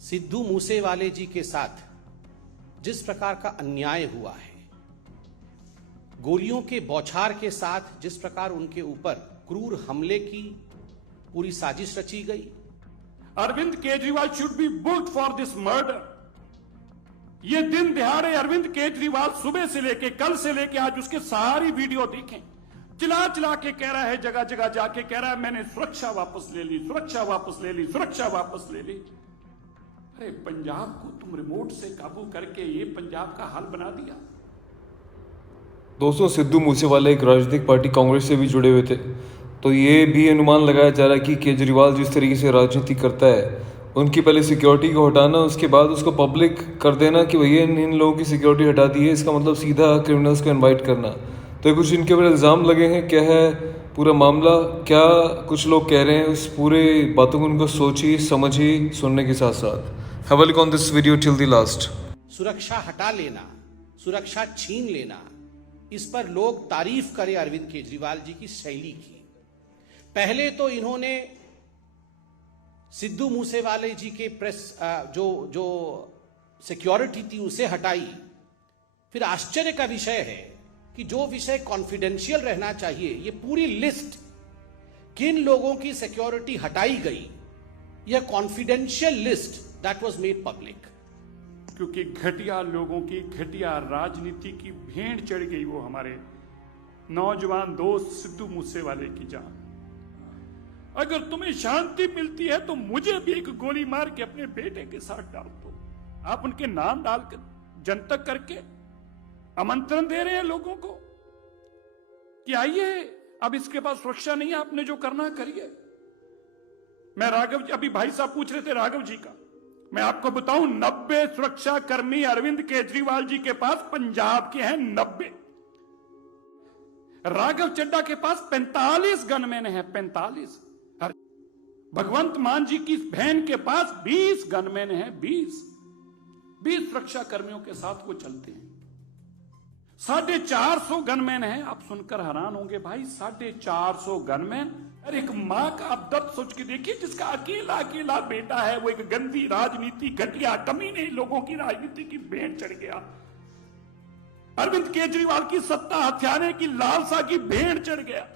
सिद्धू मूसेवाले जी के साथ जिस प्रकार का अन्याय हुआ है, गोलियों के बौछार के साथ जिस प्रकार उनके ऊपर क्रूर हमले की पूरी साजिश रची गई। Arvind Kejriwal should be booked for this murder. ये दिन दिहाड़े अरविंद केजरीवाल सुबह से लेके कल से लेके आज उसके सारी वीडियो देखें, चिल्ला चिल्ला के कह रहा है, जगह जगह जाके कह रहा है मैंने सुरक्षा वापस ले ली, सुरक्षा वापस ले ली, सुरक्षा वापस ले ली। अरे पंजाब को तुम रिमोट से काबू करके ये पंजाब का हाल बना दिया। दोस्तों, सिद्धू मूसेवाला एक राजनीतिक पार्टी कांग्रेस से भी जुड़े हुए थे, तो ये भी अनुमान लगाया जा रहा है कि केजरीवाल जिस तरीके से राजनीति करता है, उनकी पहले सिक्योरिटी को हटाना, उसके बाद उसको पब्लिक कर देना कि भैया इन लोगों की सिक्योरिटी हटा दी है, इसका मतलब सीधा क्रिमिनल्स को इनवाइट करना। तो कुछ इनके ऊपर इल्ज़ाम लगे हैं। क्या है पूरा मामला, क्या कुछ लोग कह रहे हैं, उस पूरे बातों को उनको सोचिए, समझिए, सुनने के साथ साथ have a look on this video till the last. सुरक्षा हटा लेना, सुरक्षा छीन लेना, इस पर लोग तारीफ करें अरविंद केजरीवाल जी की शैली की। पहले तो इन्होंने सिद्धू मूसेवाले जी के प्रेस जो सिक्योरिटी थी उसे हटाई। फिर आश्चर्य का विषय है कि जो विषय कॉन्फिडेंशियल रहना चाहिए, ये पूरी लिस्ट किन लोगों की सिक्योरिटी हटाई गई, यह confidential list that was made public. क्योंकि घटिया लोगों की घटिया राजनीति की भेंट चढ़ गई वो हमारे नौजवान दोस्त सिद्धू मूसेवाले की जान। अगर तुम्हें शांति मिलती है तो मुझे भी एक गोली मार के अपने बेटे के साथ डाल दो। आप उनके नाम डालकर जनतक करके आमंत्रण दे रहे हैं लोगों को कि आइए, अब इसके पास सुरक्षा नहीं है, आपने जो करना करिए। मैं राघव जी, अभी भाई साहब पूछ रहे थे राघव जी का, मैं आपको बताऊं 90 सुरक्षा कर्मी अरविंद केजरीवाल जी के पास पंजाब के हैं। 90। राघव चड्डा के पास 45 गनमैन है। 45। भगवंत मान जी की बहन के पास 20 गनमैन है। 20 सुरक्षा कर्मियों के साथ वो चलते हैं। 450 गनमैन है। आप सुनकर हैरान होंगे भाई, 450 गनमैन। अरे एक मां का आप दर्द सोच के देखिए, जिसका अकेला अकेला बेटा है, वो एक गंदी राजनीति, घटिया कमीने लोगों की राजनीति की भेंट चढ़ गया। अरविंद केजरीवाल की सत्ता हथियाने की लालसा की भेंट चढ़ गया।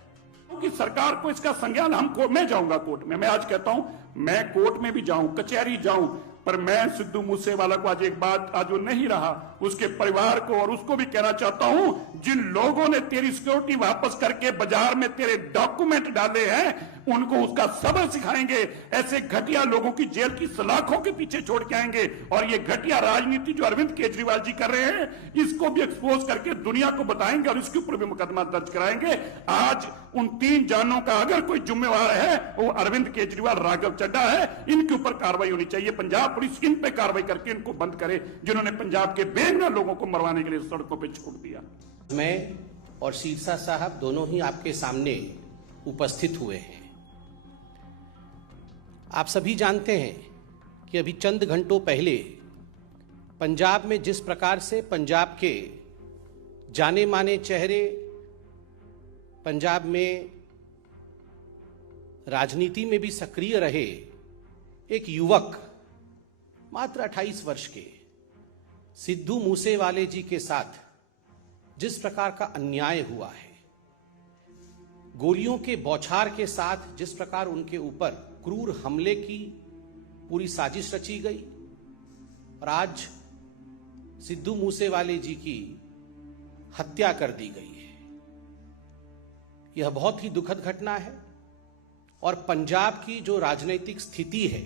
क्योंकि सरकार को इसका संज्ञान मैं जाऊंगा कोर्ट में। मैं आज कहता हूं, मैं कोर्ट में भी जाऊं, कचहरी जाऊं, पर मैं सिद्धू मूसेवाला को आज एक बात, आज वो नहीं रहा, उसके परिवार को और उसको भी कहना चाहता हूं, जिन लोगों ने तेरी सिक्योरिटी वापस करके बाजार में तेरे डॉक्यूमेंट डाले हैं, उनको उसका सबक सिखाएंगे। ऐसे घटिया लोगों की जेल की सलाखों के पीछे छोड़ के आएंगे। और ये घटिया राजनीति जो अरविंद केजरीवाल जी कर रहे हैं, इसको भी एक्सपोज करके दुनिया को बताएंगे और इसके ऊपर भी मुकदमा दर्ज कराएंगे। आज उन 3 जानों का अगर कोई जिम्मेवार है, वो अरविंद केजरीवाल, राघव चड्डा है। इनके ऊपर कार्रवाई होनी चाहिए। पंजाब पुलिस इन पे कार्रवाई करके इनको बंद करे, जिन्होंने पंजाब के बेगुनाह लोगों को मरवाने के लिए सड़कों पे छोड़ दिया। मैं और शीर्षा साहब दोनों ही आपके सामने उपस्थित हुए हैं। आप सभी जानते हैं कि अभी चंद घंटों पहले पंजाब में जिस प्रकार से पंजाब के जाने माने चेहरे, पंजाब में राजनीति में भी सक्रिय रहे एक युवक, मात्र 28 वर्ष के सिद्धू मूसेवाले जी के साथ जिस प्रकार का अन्याय हुआ है, गोलियों के बौछार के साथ जिस प्रकार उनके ऊपर क्रूर हमले की पूरी साजिश रची गई, और आज सिद्धू मूसेवाले जी की हत्या कर दी गई है। यह बहुत ही दुखद घटना है। और पंजाब की जो राजनीतिक स्थिति है,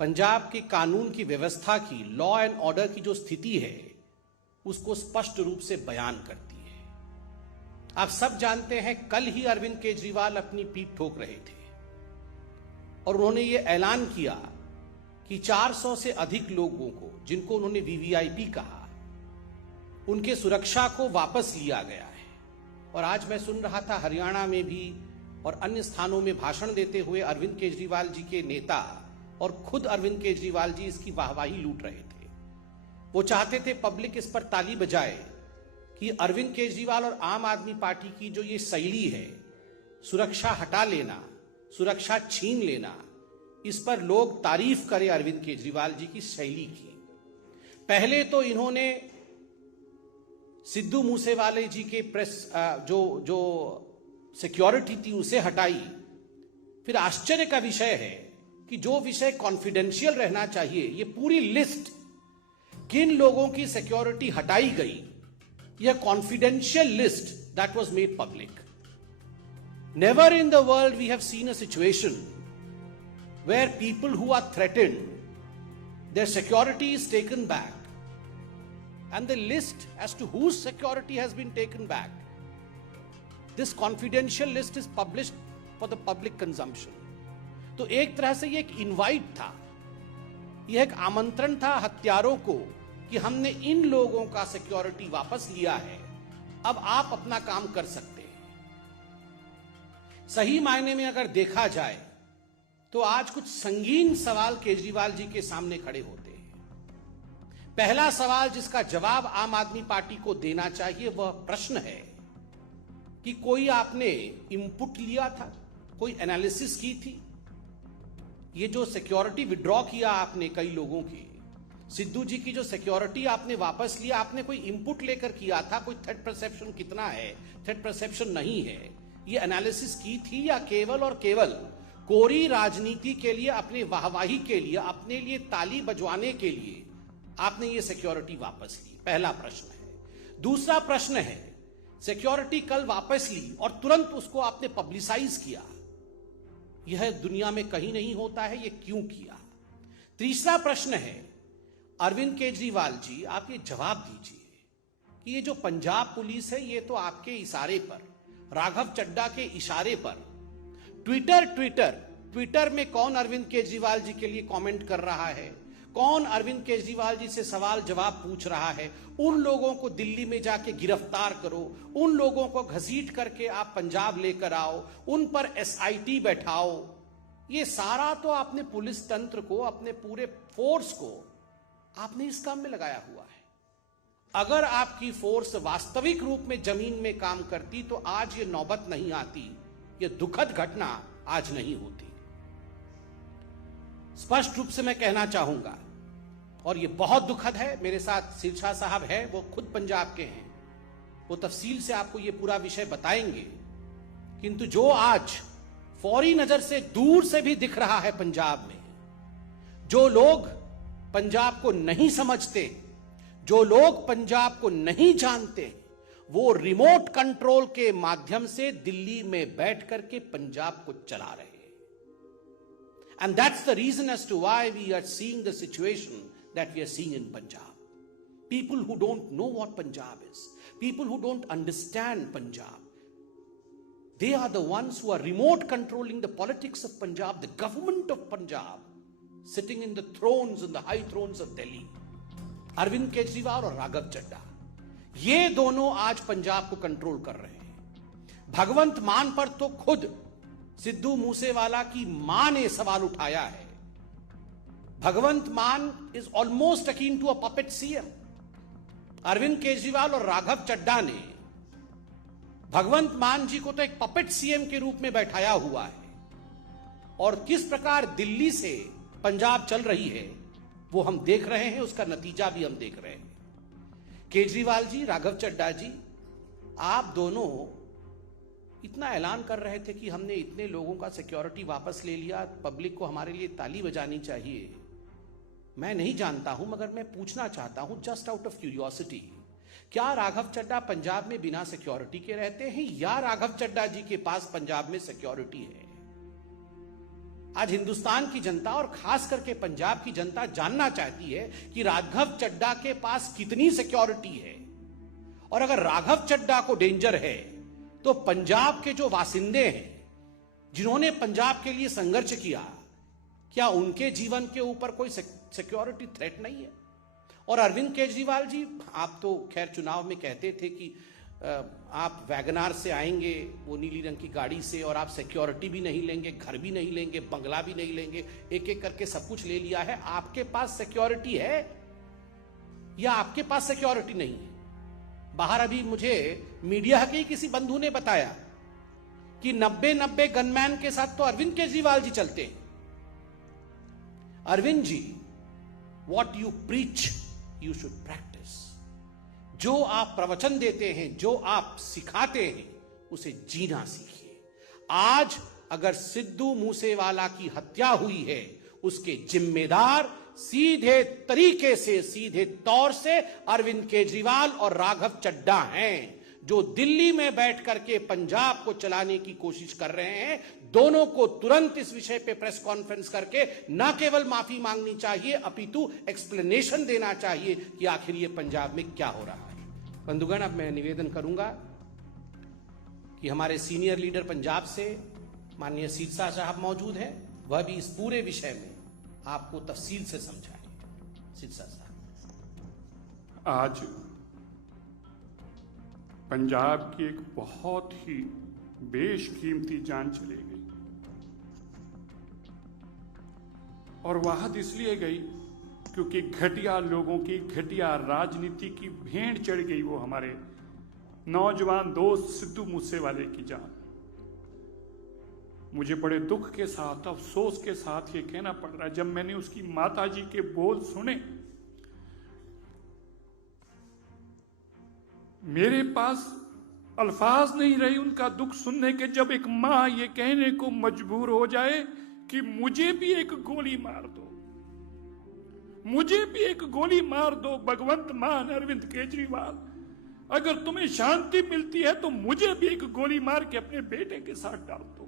पंजाब के कानून की व्यवस्था की, लॉ एंड ऑर्डर की जो स्थिति है, उसको स्पष्ट रूप से बयान करती है। आप सब जानते हैं, कल ही अरविंद केजरीवाल अपनी पीठ ठोक रहे थे और उन्होंने ये ऐलान किया कि 400 से अधिक लोगों को, जिनको उन्होंने वीवीआईपी कहा, उनके सुरक्षा को वापस लिया गया है। और आज मैं सुन रहा था हरियाणा में भी और अन्य स्थानों में भाषण देते हुए अरविंद केजरीवाल जी के नेता और खुद अरविंद केजरीवाल जी इसकी वाहवाही लूट रहे थे। वो चाहते थे पब्लिक इस पर ताली बजाए कि अरविंद केजरीवाल और आम आदमी पार्टी की जो ये शैली है, सुरक्षा हटा लेना, सुरक्षा छीन लेना, इस पर लोग तारीफ करें अरविंद केजरीवाल जी की शैली की। पहले तो इन्होंने सिद्धू मूसेवाले जी के प्रेस जो सिक्योरिटी थी उसे हटाई। फिर आश्चर्य का विषय है कि जो विषय कॉन्फिडेंशियल रहना चाहिए, ये पूरी लिस्ट किन लोगों की सिक्योरिटी हटाई गई, यह confidential list that was made public. Never in the world we have seen a situation where people who are threatened, their security is taken back, and the list as to whose security has been taken back, this confidential list is published for the public consumption. तो एक तरह से ये एक invite था, यह एक आमंत्रण था हत्यारों को कि हमने इन लोगों का सिक्योरिटी वापस लिया है, अब आप अपना काम कर सकते हैं। सही मायने में अगर देखा जाए तो आज कुछ संगीन सवाल केजरीवाल जी के सामने खड़े होते हैं। पहला सवाल जिसका जवाब आम आदमी पार्टी को देना चाहिए वह प्रश्न है कि कोई आपने इनपुट लिया था, कोई एनालिसिस की थी? ये जो सिक्योरिटी विड्रॉ किया आपने कई लोगों की, सिद्धू जी की जो सिक्योरिटी आपने वापस लिया, आपने कोई इनपुट लेकर किया था? कोई थ्रेट परसेप्शन कितना है, थ्रेट परसेप्शन नहीं है, ये एनालिसिस की थी या केवल और केवल कोरी राजनीति के लिए, अपने वाहवाही के लिए, अपने लिए ताली बजवाने के लिए आपने ये सिक्योरिटी वापस ली? पहला प्रश्न है। दूसरा प्रश्न है, सिक्योरिटी कल वापस ली और तुरंत उसको आपने पब्लिसाइज किया, यह दुनिया में कहीं नहीं होता है, ये क्यों किया? तीसरा प्रश्न है, अरविंद केजरीवाल जी आप ये जवाब दीजिए कि ये जो पंजाब पुलिस है ये तो आपके इशारे पर, राघव चड्ढा के इशारे पर ट्विटर में कौन अरविंद केजरीवाल जी के लिए कमेंट कर रहा है, कौन अरविंद केजरीवाल जी से सवाल जवाब पूछ रहा है? उन लोगों को दिल्ली में जाके गिरफ्तार करो, उन लोगों को घसीट करके आप पंजाब लेकर आओ, उन पर एसआईटी बैठाओ। ये सारा तो आपने पुलिस तंत्र को, अपने पूरे फोर्स को आपने इस काम में लगाया हुआ है। अगर आपकी फोर्स वास्तविक रूप में जमीन में काम करती तो आज ये नौबत नहीं आती, ये दुखद घटना आज नहीं होती। स्पष्ट रूप से मैं कहना चाहूंगा, और ये बहुत दुखद है, मेरे साथ सिरसा साहब है, वो खुद पंजाब के हैं, वो तफसील से आपको ये पूरा विषय बताएंगे। किंतु जो आज फौरी नजर से दूर से भी दिख रहा है पंजाब में, जो लोग पंजाब को नहीं समझते, जो लोग पंजाब को नहीं जानते, वो रिमोट कंट्रोल के माध्यम से दिल्ली में बैठ करके पंजाब को चला रहे हैं। And that's the reason as to why we are seeing the situation that we are seeing in Punjab. People who don't know what Punjab is, people who don't understand Punjab, they are the ones who are remote controlling the politics of Punjab, the government of Punjab, sitting in the thrones, in the high thrones of Delhi. Arvind Kejriwal और राघव चड्ढा, ये दोनों आज पंजाब को control कर रहे हैं। भगवंत मान पर तो खुद सिद्धू मूसेवाला की मां ने सवाल उठाया है। Bhagwant Mann is almost akin to a puppet CM. Arvind Kejriwal और राघव चड्ढा ने भगवंत मान जी को तो एक पपेट सीएम के रूप में बैठाया हुआ है, और किस प्रकार दिल्ली से पंजाब चल रही है वो हम देख रहे हैं, उसका नतीजा भी हम देख रहे हैं। केजरीवाल जी, राघव चड्ढा जी, आप दोनों इतना ऐलान कर रहे थे कि हमने इतने लोगों का सिक्योरिटी वापस ले लिया, पब्लिक को हमारे लिए ताली बजानी चाहिए। मैं नहीं जानता हूं, मगर मैं पूछना चाहता हूं जस्ट आउट ऑफ क्यूरियोसिटी, क्या राघव चड्ढा पंजाब में बिना सिक्योरिटी के रहते हैं या राघव चड्ढा जी के पास पंजाब में सिक्योरिटी है? आज हिंदुस्तान की जनता और खास करके पंजाब की जनता जानना चाहती है कि राघव चड्ढा के पास कितनी सिक्योरिटी है, और अगर राघव चड्ढा को डेंजर है तो पंजाब के जो वासिंदे हैं, जिन्होंने पंजाब के लिए संघर्ष किया, क्या उनके जीवन के ऊपर कोई सिक्योरिटी थ्रेट नहीं है? और अरविंद केजरीवाल जी, आप तो खैर चुनाव में कहते थे कि आप वैगनार से आएंगे, वो नीली रंग की गाड़ी से, और आप सिक्योरिटी भी नहीं लेंगे, घर भी नहीं लेंगे, बंगला भी नहीं लेंगे, एक एक करके सब कुछ ले लिया है। आपके पास सिक्योरिटी है या आपके पास सिक्योरिटी नहीं है? बाहर अभी मुझे मीडिया के ही किसी बंधु ने बताया कि 90 गनमैन के साथ तो अरविंद केजरीवाल जी चलते हैं, Arvind ji, what you preach you should practise. जो आप प्रवचन देते हैं, जो आप सिखाते हैं, उसे जीना सीखिए। आज अगर सिद्धू मूसेवाला की हत्या हुई है, उसके जिम्मेदार सीधे तरीके से, सीधे तौर से अरविंद केजरीवाल और राघव चड्ढा हैं, जो दिल्ली में बैठ करके पंजाब को चलाने की कोशिश कर रहे हैं। दोनों को तुरंत इस विषय पे प्रेस कॉन्फ्रेंस करके न केवल माफी मांगनी चाहिए, अपितु एक्सप्लेनेशन देना चाहिए कि आखिर ये पंजाब में क्या हो रहा है। बंधुगण, अब मैं निवेदन करूंगा कि हमारे सीनियर लीडर पंजाब से माननीय सिरसा साहब मौजूद हैं, वह भी इस पूरे विषय में आपको तफसील से समझाएंगे। सिरसा साहब। आज पंजाब की एक बहुत ही बेशकीमती जान चली गई, और वाहद इसलिए गई क्योंकि घटिया लोगों की घटिया राजनीति की भेंट चढ़ गई वो हमारे नौजवान दोस्त सिद्धू मूसेवाले की जान। मुझे बड़े दुख के साथ, अफसोस के साथ ये कहना पड़ रहा है, जब मैंने उसकी माताजी के बोल सुने, मेरे पास अल्फाज नहीं रही उनका दुख सुनने के, जब एक मां ये कहने को मजबूर हो जाए कि मुझे भी एक गोली मार दो, मुझे भी एक गोली मार दो भगवंत मान अरविंद केजरीवाल, अगर तुम्हें शांति मिलती है तो मुझे भी एक गोली मार के अपने बेटे के साथ डाल दो।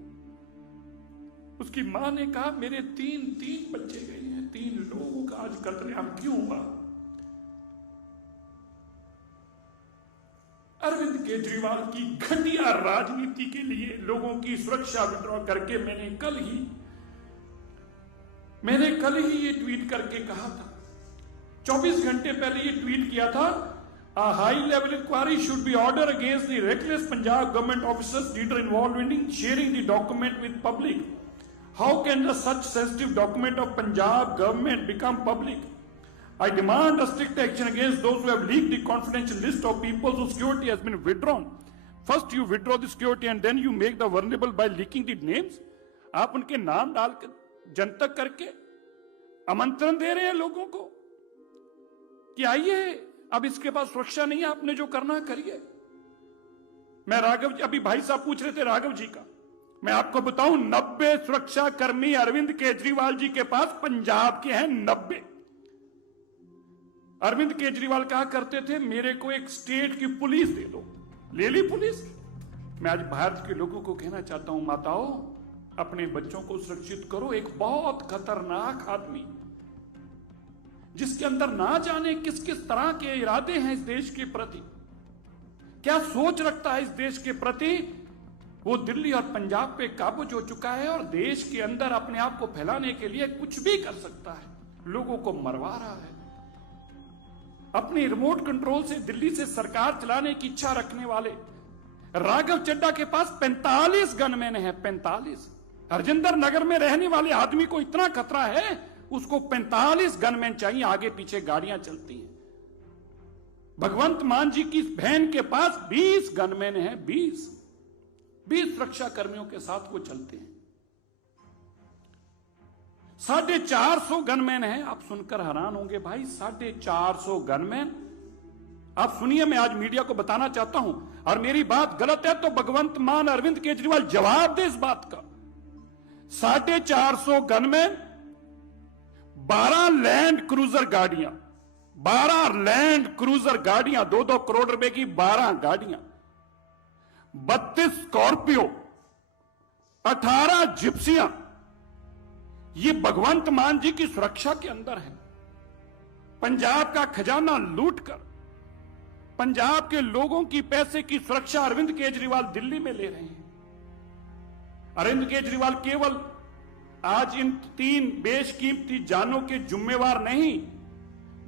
उसकी मां ने कहा, मेरे तीन बच्चे गए हैं, 3 लोगों का आज कत्लेआम क्यों हुआ? अरविंद केजरीवाल की घटिया राजनीति के लिए लोगों की सुरक्षा विड्रॉ करके मैंने कल ही ये ट्वीट करके कहा था, 24 घंटे पहले ये ट्वीट किया था, a high level inquiry should be ordered against the reckless Punjab government officers leader involved in sharing the document with public. How can such sensitive document of Punjab government become public? I demand a strict action against those who have leaked the confidential list of people whose security has been withdrawn. First you withdraw the security and then you make the vulnerable by leaking the names. आप उनके नाम डालकर जनतक करके आमंत्रण दे रहे हैं लोगों को कि आइए, अब इसके पास सुरक्षा नहीं है, आपने जो करना करिए। मैं राघव, अभी भाई साहब पूछ रहे थे राघव जी का, मैं आपको बताऊं 90 सुरक्षा कर्मी अरविंद केजरीवाल जी के पास पंजाब के हैं, 90। अरविंद केजरीवाल कहा करते थे, मेरे को एक स्टेट की पुलिस दे दो, ले ली पुलिस। मैं आज भारत के लोगों को कहना चाहता हूं, माताओं, अपने बच्चों को सुरक्षित करो। एक बहुत खतरनाक आदमी जिसके अंदर ना जाने किस किस तरह के इरादे हैं इस देश के प्रति, क्या सोच रखता है इस देश के प्रति, वो दिल्ली और पंजाब पे काबूज हो चुका है और देश के अंदर अपने आप को फैलाने के लिए कुछ भी कर सकता है। लोगों को मरवा रहा है। अपनी रिमोट कंट्रोल से दिल्ली से सरकार चलाने की इच्छा रखने वाले राघव चड्ढा के पास 45 गनमैन है, 45। हरजिंदर नगर में रहने वाले आदमी को इतना खतरा है, उसको 45 गनमैन चाहिए, आगे पीछे गाड़ियां चलती हैं। भगवंत मान जी की बहन के पास 20 गनमैन है, 20 सुरक्षा कर्मियों के साथ वो चलते हैं। 450 गनमैन है। आप सुनकर हैरान होंगे भाई, 450 गनमैन। आप सुनिए, मैं आज मीडिया को बताना चाहता हूं, और मेरी बात गलत है तो भगवंत मान अरविंद केजरीवाल जवाब दे इस बात का। 450 गनमैन, 12 लैंड क्रूजर गाड़ियां, 12 लैंड क्रूजर गाड़ियां, 2-2 करोड़ रुपए की 12 गाड़ियां, 32 स्कॉर्पियो, 18 जिप्सियां, ये भगवंत मान जी की सुरक्षा के अंदर है। पंजाब का खजाना लूटकर पंजाब के लोगों की पैसे की सुरक्षा अरविंद केजरीवाल दिल्ली में ले रहे हैं। अरविंद केजरीवाल केवल आज इन 3 बेशकीमती जानों के जिम्मेवार नहीं,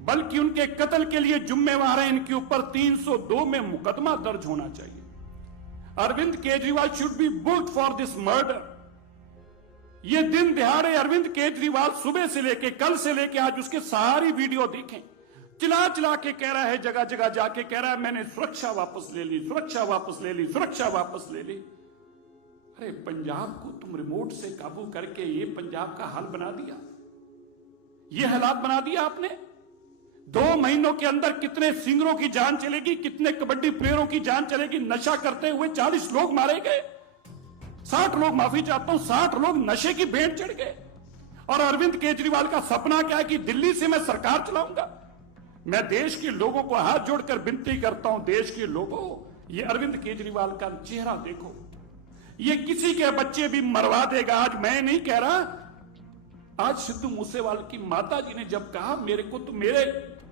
बल्कि उनके कत्ल के लिए जिम्मेवार है। इनके ऊपर 302 में मुकदमा दर्ज होना चाहिए। Arvind Kejriwal should be booked for this murder. ये दिन दिहाड़े अरविंद केजरीवाल सुबह से लेके, कल से लेके आज उसके सारी वीडियो देखें, चिल्ला चिल्ला के कह रहा है, जगह जगह जाके कह रहा है, मैंने सुरक्षा वापस ले ली, सुरक्षा वापस ले ली, सुरक्षा वापस ले ली। अरे पंजाब को तुम रिमोट से काबू करके ये पंजाब का हाल बना दिया। ये हालात बना दिया आपने। 2 महीनों के अंदर कितने सिंगरों की जान चलेगी, कितने कबड्डी प्लेयरों की जान चलेगी। नशा करते हुए 40 लोग मारे गए, 60 लोग, माफी चाहता हूं, 60 लोग नशे की भेंट चढ़ गए। और अरविंद केजरीवाल का सपना क्या है कि दिल्ली से मैं सरकार चलाऊंगा। मैं देश के लोगों को हाथ जोड़कर विनती करता हूं, देश के लोगों, ये अरविंद केजरीवाल का चेहरा देखो, ये किसी के बच्चे भी मरवा देगा। आज मैं नहीं कह रहा, आज सिद्धू मूसेवाल की माता जी ने जब कहा मेरे को तो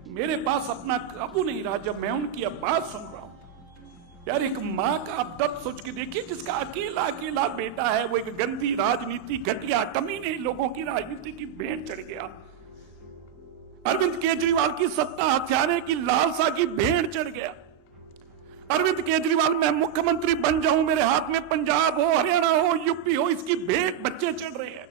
मेरे पास अपना काबू नहीं रहा जब मैं उनकी अब बात सुन रहा हूं। यार एक मां का आप दर्द सोच के देखिए, जिसका अकेला अकेला बेटा है, वो एक गंदी राजनीति, घटिया कमीने लोगों की राजनीति की भेंट चढ़ गया। अरविंद केजरीवाल की सत्ता हथियाने की लालसा की भेंट चढ़ गया। अरविंद केजरीवाल, मैं मुख्यमंत्री बन जाऊं, मेरे हाथ में पंजाब हो, हरियाणा हो, यूपी हो, इसकी भेंट बच्चे चढ़ रहे हैं।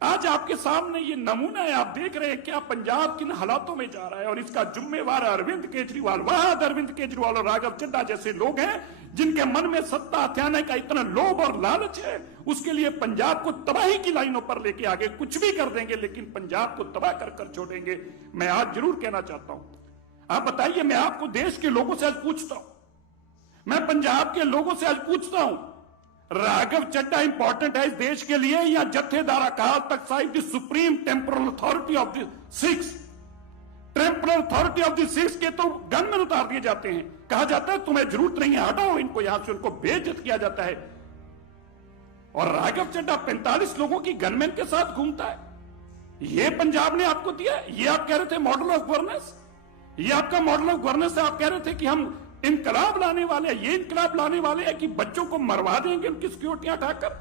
आज आपके सामने ये नमूना है, आप देख रहे हैं क्या पंजाब किन हालातों में जा रहा है। और इसका जिम्मेवार अरविंद केजरीवाल, वहां अरविंद केजरीवाल और राघव चड्ढा जैसे लोग हैं जिनके मन में सत्ता हथियाने का इतना लोभ और लालच है। उसके लिए पंजाब को तबाही की लाइनों पर लेके आगे कुछ भी कर देंगे, लेकिन पंजाब को तबाह कर कर छोड़ेंगे। मैं आज जरूर कहना चाहता हूं, आप बताइए, मैं आपको देश के लोगों से आज पूछता हूं, मैं पंजाब के लोगों से आज पूछता हूं, राघव चड्ढा इंपॉर्टेंट है इस देश के लिए या Jathedar Akal Takht Sahib the supreme temporal authority of the Sikhs? Temporal authority of the Sikhs के तो गनमैन उतार दिए जाते हैं, कहा जाता है तुम्हें जरूरत नहीं है, हटाओ इनको यहां से, उनको बेइज्जत किया जाता है। और राघव चड्ढा 45 लोगों की गनमैन के साथ घूमता है। ये पंजाब ने आपको दिया। ये आप कह रहे थे मॉडल ऑफ गवर्नेंस, ये आपका मॉडल ऑफ गवर्नेंस है। आप कह रहे थे कि हम इनकलाब लाने वाले हैं, ये इनकलाब लाने वाले हैं कि बच्चों को मरवा देंगे उनकी सिक्योरिटियां उठाकर।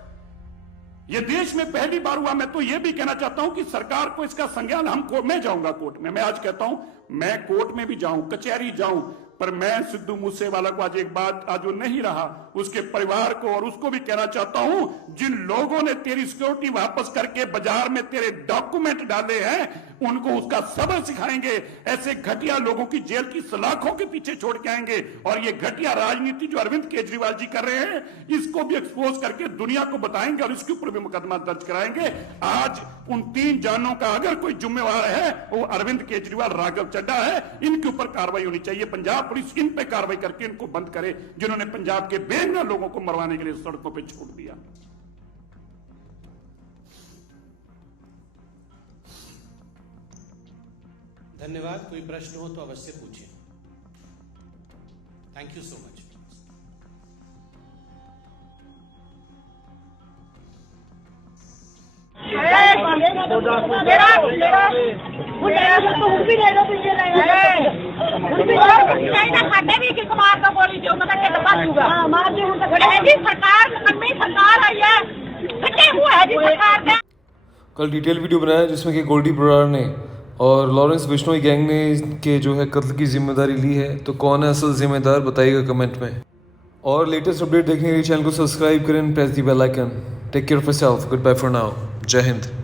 ये देश में पहली बार हुआ। मैं तो ये भी कहना चाहता हूं कि सरकार को इसका संज्ञान, मैं जाऊंगा कोर्ट में, मैं आज कहता हूं मैं कोर्ट में भी जाऊं, कचहरी जाऊं, पर मैं सिद्धू मूसेवाला को आज एक बात, आज वो नहीं रहा, उसके परिवार को और उसको भी कहना चाहता हूं, जिन लोगों ने तेरी सिक्योरिटी वापस करके बाजार में तेरे डॉक्यूमेंट डाले हैं, उनको उसका सबक सिखाएंगे। ऐसे घटिया लोगों की जेल की सलाखों के पीछे छोड़ के आएंगे। और ये घटिया राजनीति जो अरविंद केजरीवाल जी कर रहे हैं, इसको भी एक्सपोज करके दुनिया को बताएंगे और इसके ऊपर भी मुकदमा दर्ज कराएंगे। आज उन 3 जानों का अगर कोई जिम्मेवार है, वो अरविंद केजरीवाल, राघव चड्ढा है। इनके ऊपर कार्रवाई होनी चाहिए। पंजाब पुलिस इन पे कार्रवाई करके इनको बंद करे, जिन्होंने पंजाब के बेगुनाह लोगों को मरवाने के लिए सड़कों पर छोड़ दिया। धन्यवाद। कोई प्रश्न हो तो अवश्य पूछिए। Thank you so much. कल डिटेल वीडियो बनाया जिसमें कि गोल्डी बरार ने और लॉरेंस बिश्नोई गैंग ने के जो है कत्ल की जिम्मेदारी ली है। तो कौन है असल जिम्मेदार, बताइएगा कमेंट में। और लेटेस्ट अपडेट देखने के लिए चैनल को सब्सक्राइब करें, press the bell icon. Take care of yourself. Goodbye for now. जय हिंद।